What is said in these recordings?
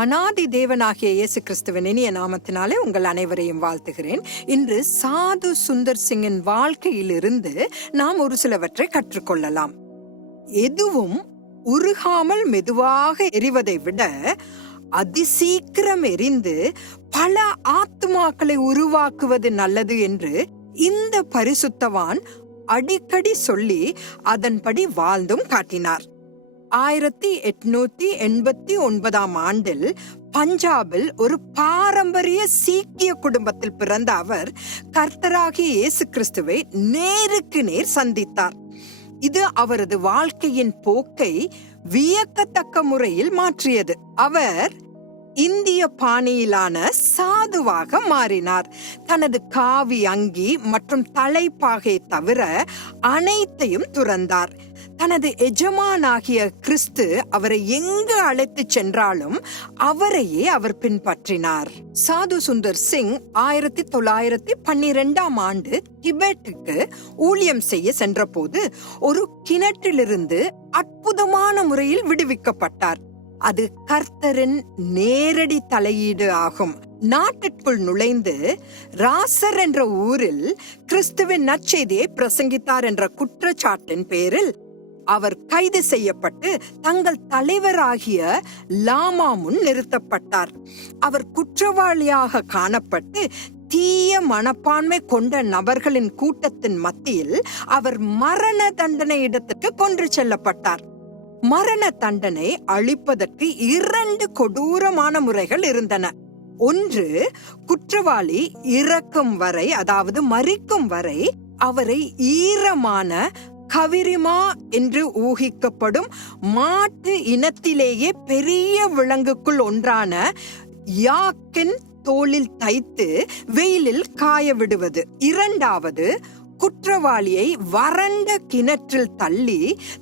அனாதி தேவனாகிய இயேசு கிறிஸ்துவின் இனிய நாமத்தினாலே உங்கள் அனைவரையும் வாழ்த்துகிறேன். இன்று சாது சுந்தர் சிங்கின் வாழ்க்கையிலிருந்து நாம் ஒரு சிலவற்றை கற்றுக்கொள்ளலாம். எதுவும் உருகாமல் மெதுவாக எரிவதை விட அதிசீக்கிரம் எரிந்து பல ஆத்மாக்களை உருவாக்குவது நல்லது என்று இந்த பரிசுத்தவான் அடிக்கடி சொல்லி அதன்படி வாழ்ந்தும் காட்டினார். ஆயிரத்தி எட்நூத்தி எண்பத்தி ஒன்பதாம் ஆண்டில் பஞ்சாபில் ஒரு பாரம்பரிய சீக்கிய குடும்பத்தில் பிறந்த அவர் கர்த்தராகி இயேசு கிறிஸ்துவை நேருக்கு நேர் சந்தித்தார். இது அவரது வாழ்க்கையின் போக்கை வியக்கத்தக்க முறையில் மாற்றியது. அவர் இந்திய பாணியிலான சாதுவாக மாறினார். தனது காவி அங்கி மற்றும் தலைப்பாகை தவிர அனைத்தையும் துறந்தார். தனது எஜமானாகிய கிறிஸ்து அவரை எங்கு அழைத்து சென்றாலும் அவரையே அவர் பின்பற்றினார். சாது சுந்தர் சிங் ஆயிரத்தி தொள்ளாயிரத்தி பன்னிரெண்டாம் ஆண்டு டிபெட்டுக்கு ஊழியம் செய்ய சென்றபோது ஒரு கிணற்றிலிருந்து அற்புதமான முறையில் விடுவிக்கப்பட்டார். அது கர்த்தரின் நேரடி தலையீடு ஆகும். நாட்டிற்குள் நுழைந்து ராசர் என்ற ஊரில் கிறிஸ்துவின் நற்செய்தியை பிரசங்கித்தார் என்ற குற்றச்சாட்டின் பேரில் அவர் கைது செய்யப்பட்டு தங்கள் தலைவராகிய லாமா முன் நிறுத்தப்பட்டார். அவர் குற்றவாளியாக காணப்பட்டு தீய மனப்பான்மை கொண்ட நபர்களின் கூட்டத்தின் மத்தியில் அவர் மரண தண்டனை இடத்துக்கு கொன்று செல்லப்பட்டார். மரண தண்டனை அளிப்பதற்கு இரண்டு கொடூரமான முறைகள் இருந்தன. ஒன்று குற்றவாளி இறக்கும் வரை அதாவது மறிக்கும் வரை அவரை ஈரமான கவிரிமா என்று ஊகிக்கப்படும் மாட்டு இனத்திலேயே பெரிய விலங்குக்குள் ஒன்றான யாக்கின் தோளில் தைத்து வெயிலில் காய விடுவது. இரண்டாவது குற்றவாளியை வறண்ட கிணற்றில் தள்ளி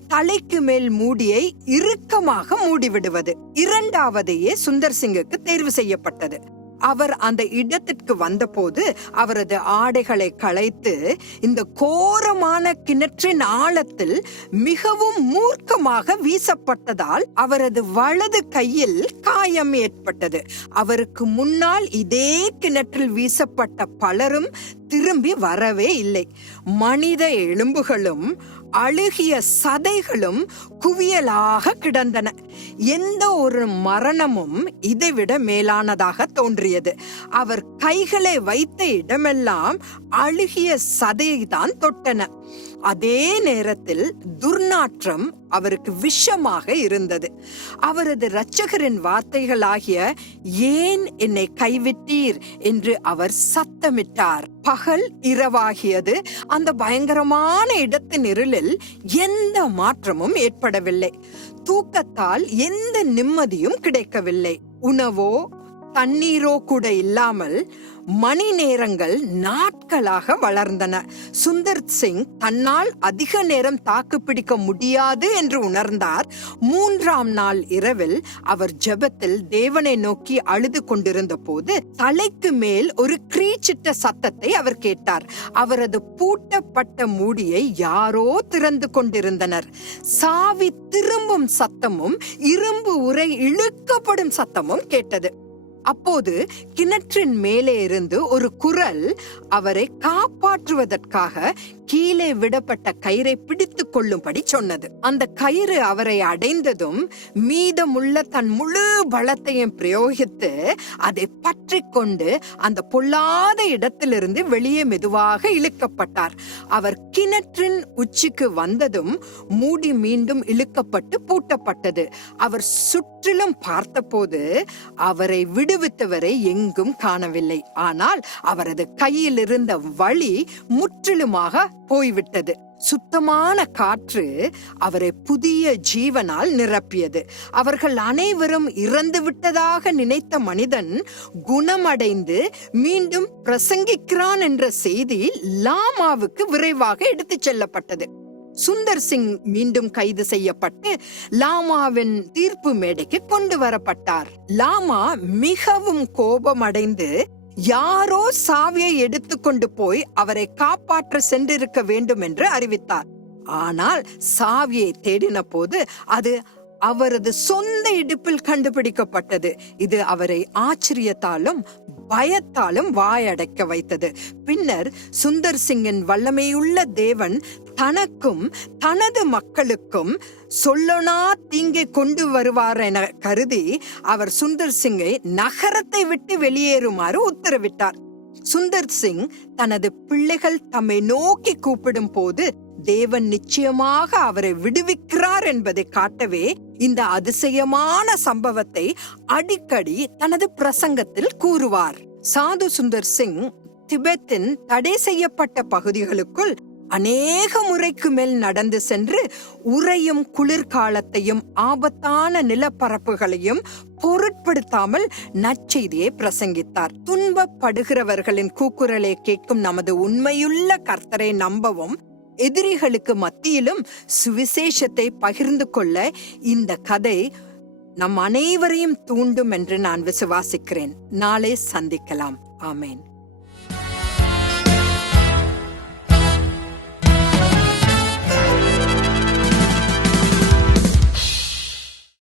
தலைக்கு மேல் மூடியை இறுக்கமாக மூடிவிடுவது. இரண்டாவதையே சுந்தர் சிங்குக்கு தேர்வு செய்யப்பட்டது. அவர் அந்த இடத்திற்கு வந்தபோது அவரது ஆடைகளை களைத்து இந்த கோரமான கிணற்றின் ஆழத்தில் மிகவும் மூர்க்கமாக வீசப்பட்டதால் அவரது வலது கையில் காயம் ஏற்பட்டது. அவருக்கு முன்னால் இதே கிணற்றில் வீசப்பட்ட பலரும் திரும்பி வரவே இல்லை. மனித எலும்புகளும் அழுகிய சதைகளும் குவியலாக கிடந்தன. எந்த ஒரு மரணமும் இதைவிட மேலானதாக தோன்றியது. அவர் கைகளை வைத்த இடமெல்லாம் அழுகிய சதையை தான் தொட்டன. அதே நேரத்தில் துர்நாற்றம் அவருக்கு விஷமாக இருந்தது. அவரது இரட்சகரின் வார்த்தைகளாகிய ஏன் என்னை கைவிட்டீர்? என்று அவர் சத்தமிட்டார். பகல் இரவாகியது. அந்த பயங்கரமான இடத்தின் இருளில் எந்த மாற்றமும் ஏற்படவில்லை. தூக்கத்தால் எந்த நிம்மதியும் கிடைக்கவில்லை. உணவோ தண்ணீரோ கூட இல்லாமல் மணி நேரங்கள் நாட்களாக வளர்ந்தன. சுந்தர் சிங் தன்னால் அதிக நேரம் தாக்கு பிடிக்க முடியாது என்று உணர்ந்தார். மூன்றாம் நாள் இரவில் அவர் ஜெபத்தில் தேவனை நோக்கி அழுது கொண்டிருந்த போது தலைக்கு மேல் ஒரு கிரீச்சிட்ட சத்தத்தை அவர் கேட்டார். அவரது பூட்டப்பட்ட மூடியை யாரோ திறந்து கொண்டிருந்தனர். சாவி திரும்பும் சத்தமும் இரும்பு உரை இழுக்கப்படும் சத்தமும் கேட்டது. அப்போது கிணற்றின் மேலே இருந்து ஒரு குரல் அவரை காப்பாற்றுவதற்காக கீழே விடப்பட்ட கயிறை பிடித்து கொள்ளும்படி சொன்னது. அந்த கயிறு அவரை அடைந்ததும் மீதமுள்ள தன் முழு பலத்தையும் பிரயோகித்து அதை பற்றி கொண்டு அந்த பொல்லாத இடத்திலிருந்து வெளியே மெதுவாக இழுக்கப்பட்டார். அவர் கிணற்றின் உச்சிக்கு வந்ததும் மூடி மீண்டும் இழுக்கப்பட்டு பூட்டப்பட்டது. அவர் சுற்றிலும் பார்த்தபோது அவரை விடுவித்தவரை எங்கும் காணவில்லை. ஆனால் அவரது கையில் இருந்த வழி முற்றிலுமாக போய்விட்டது. சுத்தமான காற்று அவரை புதிய ஜீவனால் நிரப்பியது. அவர்கள் அனைவரும் இறந்து விட்டதாக நினைத்த மனிதன் குணமடைந்து மீண்டும் பிரசங்கிக்கிறான் என்ற செய்தி லாமாவுக்கு விரைவாக எடுத்துச் செல்லப்பட்டது. சுந்தர் சிங் மீண்டும் கைது செய்யப்பட்டு லாமாவின் தீர்ப்பு மேடைக்கு கொண்டு வரப்பட்டார். லாமா மிகவும் கோபமடைந்து யாரோ சாவியை எடுத்துக்கொண்டு போய் அவரை காப்பாற்ற சென்றிருக்க வேண்டும் என்று அறிவித்தார். ஆனால் சாவியை தேடின போது அது அவரது சொந்த இடுப்பில் கண்டுபிடிக்கப்பட்டது. இது அவரை ஆச்சரியத்தாலும் பயத்தாலும் வாயடைக்க வைத்தது. பின்னர் சுந்தர் சிங்கின் வல்லமையுள்ள தேவன் தனக்கும் தனது மக்களுக்கும் சொல்லனா தீங்கை கொண்டு வருவார் என கருதி அவர் சுந்தர் சிங்கை நகரத்தை விட்டு வெளியேறுமாறு உத்தரவிட்டார். சுந்தர் சிங் தனது பிள்ளைகள் தம்மை நோக்கி கூப்பிடும் போது தேவன் நிச்சயமாக அவரை விடுவிக்கிறார் என்பதை காட்டவே இந்த அதிசயமான சம்பவத்தை அடிக்கடி தனது பிரசங்கத்தில் கூறுவார். சாது சுந்தர் சிங் திபெத்தின் தடை செய்யப்பட்ட பகுதிகளுக்குள் அநேக முறைக்கு மேல் நடந்து சென்று உறையும் குளிர்காலத்தையும் ஆபத்தான நிலப்பரப்புகளையும் பொருட்படுத்தாமல் நற்செய்தியை பிரசங்கித்தார். துன்பப்படுகிறவர்களின் கூக்குரலை கேட்கும் நமது உண்மையுள்ள கர்த்தரை நம்பவும் எதிரிகளுக்கு மத்தியிலும் சுவிசேஷத்தை பகிர்ந்து கொள்ள இந்த கதை நம் அனைவரையும் தூண்டும் என்று நான் விசுவாசிக்கிறேன். நாளை சந்திக்கலாம். ஆமேன்.